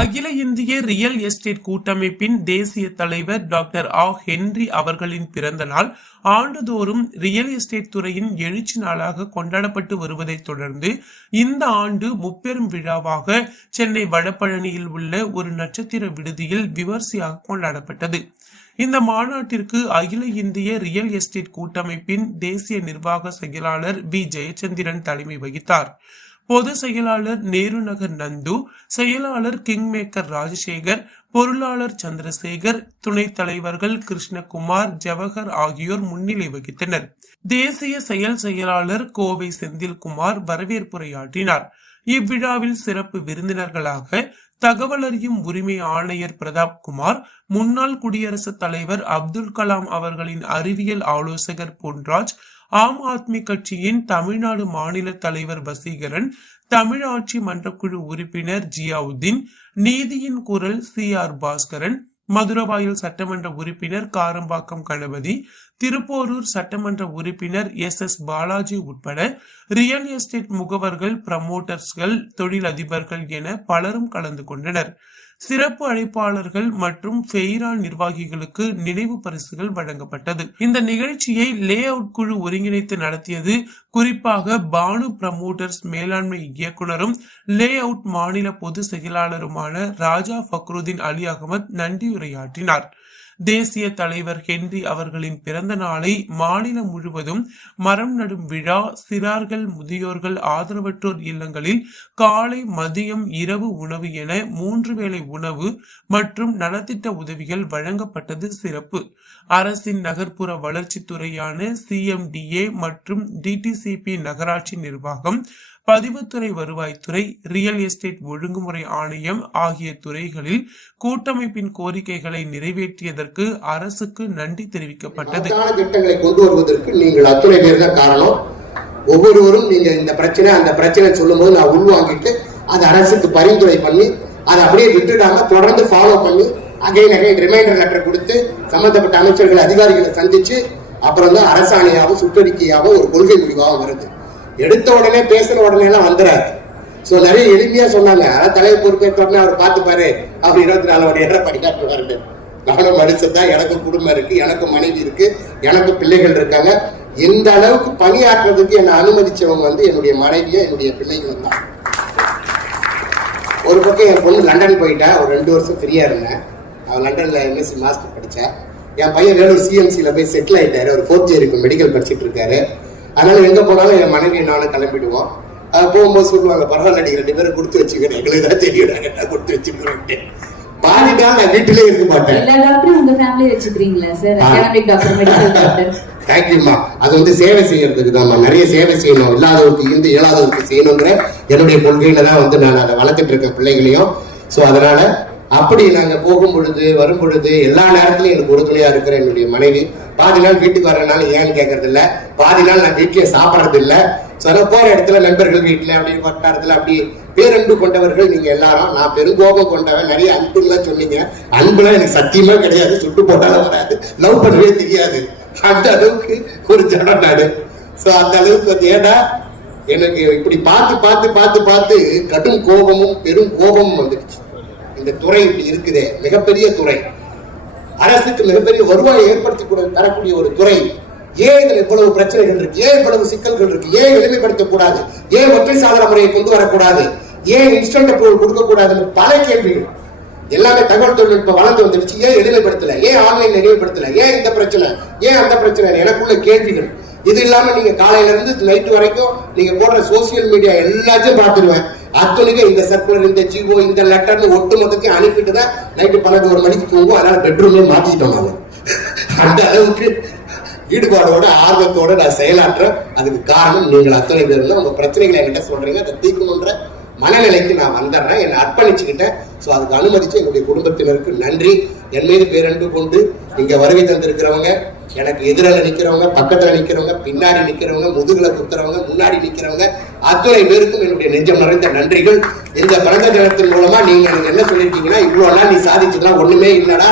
அகில இந்திய real estate கூட்டமைப்பின் தேசிய தலைவர் டாக்டர் ஹென்றி அவர்களின் பிறந்த நாள் ஆண்டுதோறும் ரியல் எஸ்டேட் துறையின் எழுச்சி நாளாக கொண்டாடப்பட்டு வருவதை தொடர்ந்து இந்த ஆண்டு முப்பெரும் விழாவாக சென்னை வடபழனியில் உள்ள ஒரு நட்சத்திர விடுதியில் விமர்சையாக கொண்டாடப்பட்டது. இந்த மாநாட்டிற்கு அகில இந்திய ரியல் எஸ்டேட் கூட்டமைப்பின் தேசிய நிர்வாக செயலாளர் வி ஜெயச்சந்திரன் தலைமை வகித்தார். பொது செயலாளர் நேரு நகர் நந்து, செயலாளர் கிங் மேக்கர் ராஜசேகர், பொருளாளர் சந்திரசேகர், துணைத் தலைவர்கள் கிருஷ்ணகுமார், ஜவஹர் ஆகியோர் முன்னிலை வகித்தனர். தேசிய செயலாளர் கோவை செந்தில்குமார் வரவேற்புரையாற்றினார். இவ்விழாவில் சிறப்பு விருந்தினர்களாக தகவல் அறியும் உரிமை ஆணையர் பிரதாப் குமார், முன்னாள் குடியரசுத் தலைவர் அப்துல் கலாம் அவர்களின் அறிவியல் ஆலோசகர் பொன்ராஜ், ஆம் ஆத்மி கட்சியின் தமிழ்நாடு மாநில தலைவர் வசீகரன், தமிழாட்சி மன்றக்குழு உறுப்பினர் ஜியாவுதீன், நீதியின் குரல் CR பாஸ்கரன், மதுரவாயல் சட்டமன்ற உறுப்பினர் காரம்பாக்கம் கணபதி, திருப்போரூர் சட்டமன்ற உறுப்பினர் SS பாலாஜி உட்பட ரியல் எஸ்டேட் முகவர்கள், பிரமோட்டர்ஸ்கள், தொழிலதிபர்கள் என பலரும் கலந்து கொண்டனர். சிறப்பு அழைப்பாளர்கள் மற்றும் ஃபெய்ரா நிர்வாகிகளுக்கு நினைவு பரிசுகள் வழங்கப்பட்டது. இந்த நிகழ்ச்சியை லே அவுட் குழு ஒருங்கிணைத்து நடத்தியது. குறிப்பாக பானு பிரமோட்டர்ஸ் மேலாண்மை இயக்குனரும் லே அவுட் மாநில பொது செயலாளருமான ராஜா ஃபக்ருதீன் அலி அகமது நன்றியுரையாற்றினார். தேசிய தலைவர் ஹென்றி அவர்களின் பிறந்த நாளை மாநிலம் முழுவதும் மரம் நடும் விழா, சிறார்கள், முதியோர்கள், ஆதரவற்றோர் இல்லங்களில் காலை, மதியம், இரவு உணவு என 3 வேளை உணவு மற்றும் நலத்திட்ட உதவிகள் வழங்கப்பட்டது சிறப்பு. அரசின் நகர்ப்புற வளர்ச்சித்துறையான CMDA மற்றும் DTCP நகராட்சி நிர்வாகம், பதிவுத்துறை, வருவாய்த்துறை, ரியல் எஸ்டேட் ஒழுங்குமுறை ஆணையம் ஆகிய துறைகளில் கூட்டமைப்பின் கோரிக்கைகளை நிறைவேற்றியதற்கு அரசுக்கு நன்றி தெரிவிக்கப்பட்டது. திட்டங்களை கொண்டு வருவதற்கு நீங்கள் அத்துணை பேர் தான் காரணம். ஒவ்வொருவரும் நீங்க இந்த பிரச்சனை அந்த பிரச்சனை சொல்லும் போது நான் உள்வாங்கிட்டு அது அரசுக்கு பரிந்துரை பண்ணி அதை அப்படியே விட்டுடாம தொடர்ந்து ஃபாலோ பண்ணி அகைன் ரிமைண்டர் லெட்டர் கொடுத்து சம்பந்தப்பட்ட அமைச்சர்கள், அதிகாரிகளை சந்திச்சு அப்புறம் தான் அரசாணையாகவும் சுற்றறிக்கையாகவும் ஒரு கொள்கை முடிவாகவும் வருது. எடுத்த உடனே பேசுற உடனே எல்லாம் வந்துடாது. சோ நிறைய எளிமையா சொன்னாங்க. அதான் தலைவர் பொறுப்பேற்ற அவர் பார்த்துப்பாரு அப்படி 24 மணி நேரம் படிக்காட்டு வருது. நானும் மனுஷன், எனக்கு குடும்பம் இருக்கு, எனக்கு மனைவி இருக்கு, எனக்கு பிள்ளைகள் இருக்காங்க. எந்த அளவுக்கு பணியாற்றுறதுக்கு என்னை அனுமதிச்சவங்க என்னுடைய மனைவியும் என்னுடைய பிள்ளைகளும் தான். ஒரு பக்கம் என் பொண்ணு லண்டன் போயிட்டா, ஒரு 2 வருஷம் ஃப்ரீயா இருந்தேன். அவன் லண்டன்ல MSc மாஸ்டர் படிச்சேன். என் பையன் வேலூர் CMCல போய் செட்டில் ஆயிட்டாரு. ஒரு 4th இயருக்கு மெடிக்கல் படிச்சுட்டு இருக்காரு. அதனால எங்க போனாலும் என் மனைவி நானும் கிளம்பிடுவோம். போகும்போது சொல்லுவாங்க, பரவாயில்ல நீங்க 2 பேரும் கொடுத்து வச்சுக்கிறேன், எங்களுக்கு தான் தெரியும் நான் கொடுத்து வச்சுக்கிறேன். பாதிட்டா நான் வீட்டிலே இருக்க மாட்டேன். தேங்க்யூமா. அது சேவை செய்யறதுக்கு தான், நிறைய சேவை செய்யணும், இல்லாதவருக்கு இருந்து இயலாதவருக்கு செய்யணுங்கிற என்னுடைய கொள்கையில தான் நான் அதை வளர்த்துட்டு இருக்க பிள்ளைகளையும். சோ அதனால அப்படி நாங்க போகும் பொழுது வரும் பொழுது எல்லா நேரத்திலும் எனக்கு உறுதுணையா இருக்கிற என்னுடைய மனைவி. பாதி நாள் வீட்டுக்கு வர்றதுனால ஏன்னு கேட்கறது இல்ல, பாதி நாள் நான் வீட்டிலே சாப்பிடறது இல்ல. போற இடத்துல நண்பர்கள் வீட்டுல அப்படி வட்டாரத்துல அப்படி பேரன்பு கொண்டவர்கள் நீங்க எல்லாரும். நான் பெருங்கோபம் கொண்டவன், நிறைய அன்புலாம் சொன்னீங்க. அன்புலாம் எனக்கு சத்தியமா கிடையாது, சுட்டு போட்டாலும் வராது, லவ் பண்ணவே தெரியாது. அந்த அளவுக்கு ஒரு ஜனம் நாடு. சோ அந்த அளவுக்கு ஏன்னா எனக்கு இப்படி பார்த்து பார்த்து பார்த்து பார்த்து கடும் கோபமும் பெரும் கோபமும் வந்துடுச்சு. இந்த துறை இப்படி இருக்குதே, மிகப்பெரிய துறை, அரசுக்கு மிகப்பெரிய வருவாயை ஏற்படுத்தி தரக்கூடிய ஒரு துறை, ஏன் இதுல இவ்வளவு பிரச்சனைகள் இருக்கு, ஏன் இவ்வளவு சிக்கல்கள் இருக்கு, ஏன் எளிமைப்படுத்தக்கூடாது, ஏன் ஒற்றை சாதன முறையை கொண்டு வரக்கூடாது, ஏன் இன்ஸ்டன்ட் அப்ரூவல் கொடுக்க கூடாதுன்னு பல கேள்விகள். எல்லாமே தகவல் தொழில்நுட்பம் வளர்ந்து வந்துருச்சு. ஏன் எளிமைப்படுத்தல, ஏன் ஆன்லைன் எளிமைப்படுத்தல, ஏன் இந்த பிரச்சனை, ஏன் அந்த பிரச்சனை, எனக்குள்ள கேள்விகள். இது இல்லாம நீங்க காலையில இருந்து நைட்டு வரைக்கும் நீங்க போடுற சோசியல் மீடியா எல்லாத்தையும் பார்த்துருவேன். அத்தனைக்கும் இந்த சர்க்குலர், இந்த ஜிஓ, இந்த லெட்டர்னு ஒட்டு மொத்தத்தையும் அனுப்பிட்டு தான் நைட்டு 12 மணிக்கு தூங்கும். அதனால பெட்ரூமே மாத்திட்டோம். நாங்க அந்த அளவுக்கு ஈடுபாடோட ஆர்வத்தோட நான் செயலாற்றுறேன். அதுக்கு காரணம் நீங்கள் அத்தனை பேர் தான். உங்க பிரச்சனைகளை என்கிட்ட சொல்றீங்க, அதை தீர்க்கணுன்ற மனநிலைக்கு நான் வந்துடுறேன், என்னை அர்ப்பணிச்சுக்கிட்டேன். ஸோ அதுக்கு அனுமதிச்சு என்னுடைய குடும்பத்தினருக்கு நன்றி. என் மீது பேரன்பு கொண்டு இங்க வருகை தந்திருக்கிறவங்க, எனக்கு எதிரில் நிக்கிறவங்க, பக்கத்துல நிக்கிறவங்க, பின்னாடி நிக்கிறவங்க, முதுகுல குத்துறவங்க, முன்னாடி நிக்கிறவங்க, அத்தனை பேருக்கும் என்னுடைய நெஞ்சம் நிறைந்த நன்றிகள். இந்த பிறந்த தினத்தின் மூலமா நீங்க என்ன சொல்லிருக்கீங்கன்னா, இவ்வளவு நாள் நீ சாதிச்சதுலாம் ஒண்ணுமே இல்லடா,